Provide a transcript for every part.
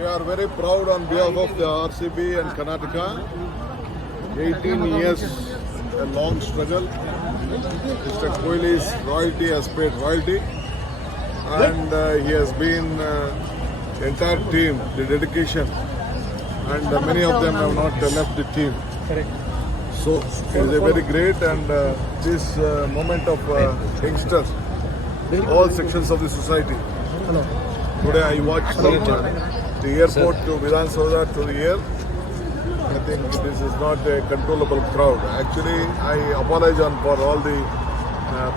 We are very proud on behalf of the RCB and Karnataka. 18 years, a long struggle. Mr. Kohli's royalty has paid royalty, and he has been the entire team, the dedication, and many of them have not left the team. So it is a very great and this moment of youngsters, all sections of the society. Today I watched from the airport to Vidhan Soda to the air. I think this is not a controllable crowd. Actually, I apologize for all the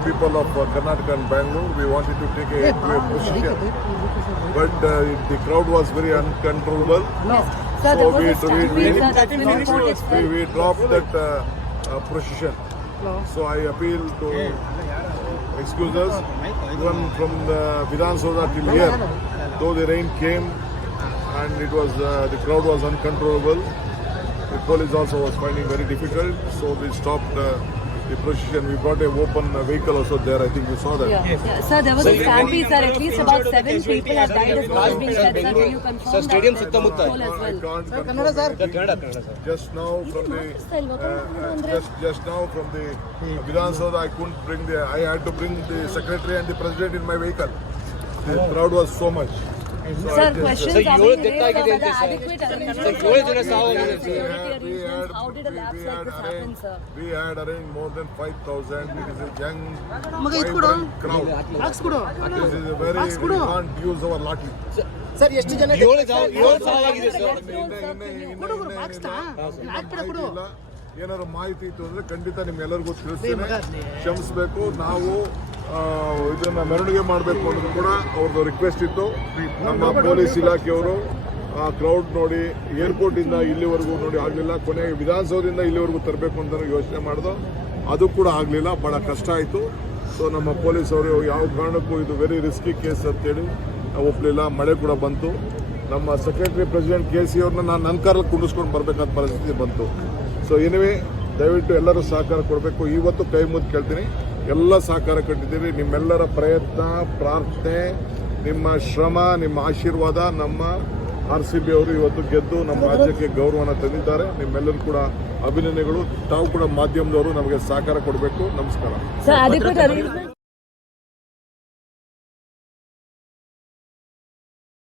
people of Karnataka and Bangalore. We wanted to take a position, but the crowd was very uncontrollable. So we dropped that procession. So I appeal to excuse us, even from the Vidhan Soda till here, though the rain came and it was the crowd was uncontrollable. The police also was finding very difficult, so we stopped the procession. We brought a open vehicle also there. I think you saw that. Yeah. Sir, there was a stampede, sir. At least about 7 people have died as well as being said. Sir, can you confirm that? Stadium As well? I can't confirm. Just now from the Vidhan Soda, I couldn't bring I had to bring the secretary and the president in my vehicle. The crowd was so much. Sir, questions are being raised whether adequate arrangements how did a lapse like this happen, sir? We had arranged more than 5,000. It is a young, vibrant crowd. This is a very, we can't use our lathi. Sir ಎಷ್ಟು ಜನ 7 ಸಾವಾಗಿದೆ sir. ಏನಾದ್ರು ಮಾಹಿತಿ ಇತ್ತು ಅಂದ್ರೆ ಖಂಡಿತ ನಿಮ್ಗೆಲ್ಲರಿಗೂ ತಿಳಿಸ್ತೇನೆ. ಕ್ಷಮಿಸಬೇಕು. ನಾವು ಇದನ್ನ ಮೆರವಣಿಗೆ ಮಾಡಬೇಕು ಅನ್ನೋದು ಕೂಡ ಅವ್ರದ್ದು ರಿಕ್ವೆಸ್ಟ್ ಇತ್ತು. ನಮ್ಮ ಪೊಲೀಸ್ ಇಲಾಖೆಯವರು ಆ ಕ್ರೌಡ್ ನೋಡಿ ಏರ್ಪೋರ್ಟ್ ಇಂದ ಇಲ್ಲಿವರೆಗೂ ನೋಡಿ ಆಗಲಿಲ್ಲ. ಕೊನೆಗೆ ವಿಧಾನಸೌಧದಿಂದ ಇಲ್ಲಿವರೆಗೂ ತರಬೇಕು ಅಂತ ಯೋಚನೆ ಮಾಡಿದ್ರು. ಅದು ಕೂಡ ಆಗಲಿಲ್ಲ. ಬಹಳ ಕಷ್ಟ ಆಯಿತು. ಸೊ ನಮ್ಮ ಪೊಲೀಸ್ ಅವರು ಯಾವ ಕಾರಣಕ್ಕೂ ಇದು ವೆರಿ ರಿಸ್ಕಿ ಕೇಸ್ ಅಂತೇಳಿ ಒಪ್ಪಲಿಲ್ಲ. ಮಳೆ ಕೂಡ ಬಂತು. ನಮ್ಮ ಸೆಕ್ರೆಟರಿ ಪ್ರೆಸಿಡೆಂಟ್ KC ಅವ್ರನ್ನ ನಾನು ನನ್ನ ಕಾರಲ್ಲಿ ಕುಂಡಿಸ್ಕೊಂಡು ಬರಬೇಕಾದ ಪರಿಸ್ಥಿತಿ ಬಂತು. ಸೊ ಎನಿವೆ ದಯವಿಟ್ಟು ಎಲ್ಲರೂ ಸಹಕಾರ ಕೊಡಬೇಕು. ಇವತ್ತು ಕೈ ಮುದ್ದು ಕೇಳ್ತೀನಿ, ಎಲ್ಲ ಸಹಕಾರ ಕೊಟ್ಟಿದ್ದೀವಿ. ನಿಮ್ಮೆಲ್ಲರ ಪ್ರಯತ್ನ, ಪ್ರಾರ್ಥನೆ, ನಿಮ್ಮ ಶ್ರಮ, ನಿಮ್ಮ ಆಶೀರ್ವಾದ ನಮ್ಮ RCB ಅವರು ಇವತ್ತು ಗೆದ್ದು ನಮ್ಮ ರಾಜ್ಯಕ್ಕೆ ಗೌರವನ ತಂದಿದ್ದಾರೆ. ನಿಮ್ಮೆಲ್ಲರೂ ಕೂಡ ಅಭಿನಂದನೆಗಳು. ತಾವು ಕೂಡ ಮಾಧ್ಯಮದವರು ನಮಗೆ ಸಹಕಾರ ಕೊಡಬೇಕು. ನಮಸ್ಕಾರ.